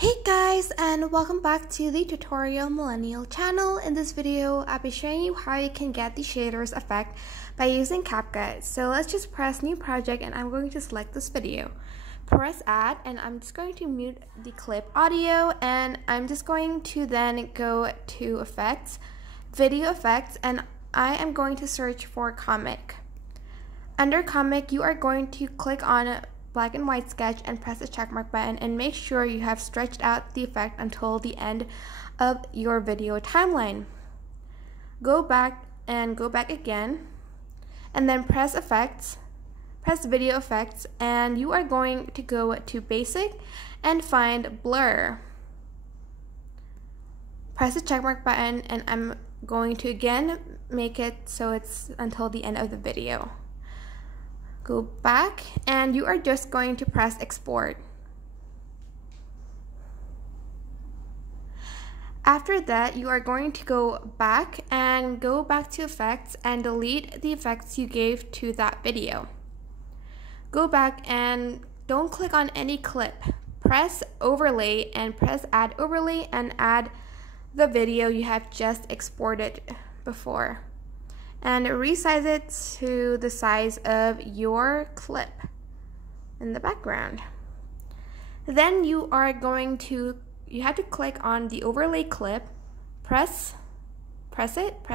Hey guys, and welcome back to the Tutorial Millennial channel. In this video, I'll be showing you how you can get the shaders effect by using CapCut. So let's just press new project and I'm going to select this video. Press add and I'm just going to mute the clip audio and I'm just going to then go to effects, video effects, and I am going to search for comic. Under comic, you are going to click on black and white sketch and press the checkmark button and make sure you have stretched out the effect until the end of your video timeline. Go back again and then press effects, press video effects, and you are going to go to basic and find blur. Press the checkmark button and I'm going to again make it so it's until the end of the video. Go back and you are just going to press export. After that, you are going to go back to effects and delete the effects you gave to that video. Go back and don't click on any clip. Press overlay and press add overlay and add the video you have just exported before. And resize it to the size of your clip in the background. Then you have to click on the overlay clip, press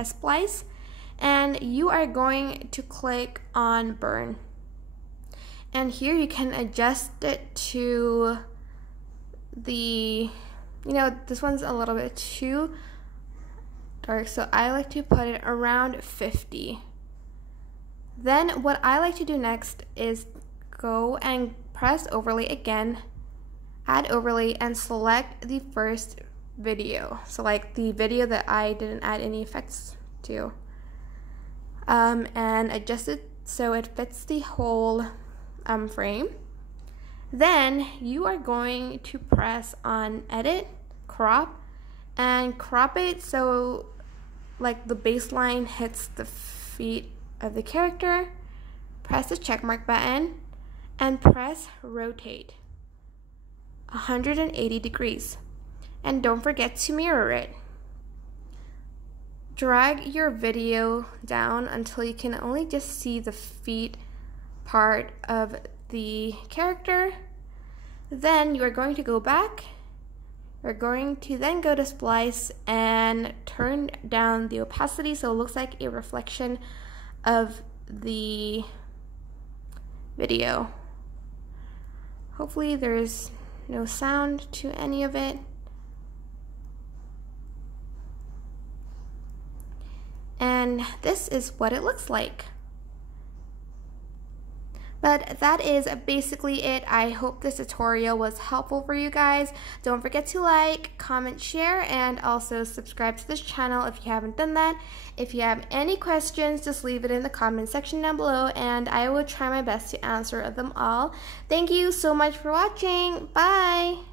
splice, and you are going to click on burn. And here you can adjust it to the, this one's a little bit too dark, so I like to put it around 50. Then what I like to do next is go and press overlay again, add overlay, and select the first video. So like the video that I didn't add any effects to, and adjust it so it fits the whole frame. Then you are going to press on edit, crop, and crop it so like the baseline hits the feet of the character. Press the checkmark button and press rotate 180 degrees, and don't forget to mirror it. Drag your video down until you can only just see the feet part of the character. Then you are going to go back. We're going to then go to splice and turn down the opacity so it looks like a reflection of the video. Hopefully there's no sound to any of it. And this is what it looks like. But that is basically it. I hope this tutorial was helpful for you guys. Don't forget to like, comment, share, and also subscribe to this channel if you haven't done that. If you have any questions, just leave it in the comment section down below and I will try my best to answer them all. Thank you so much for watching. Bye!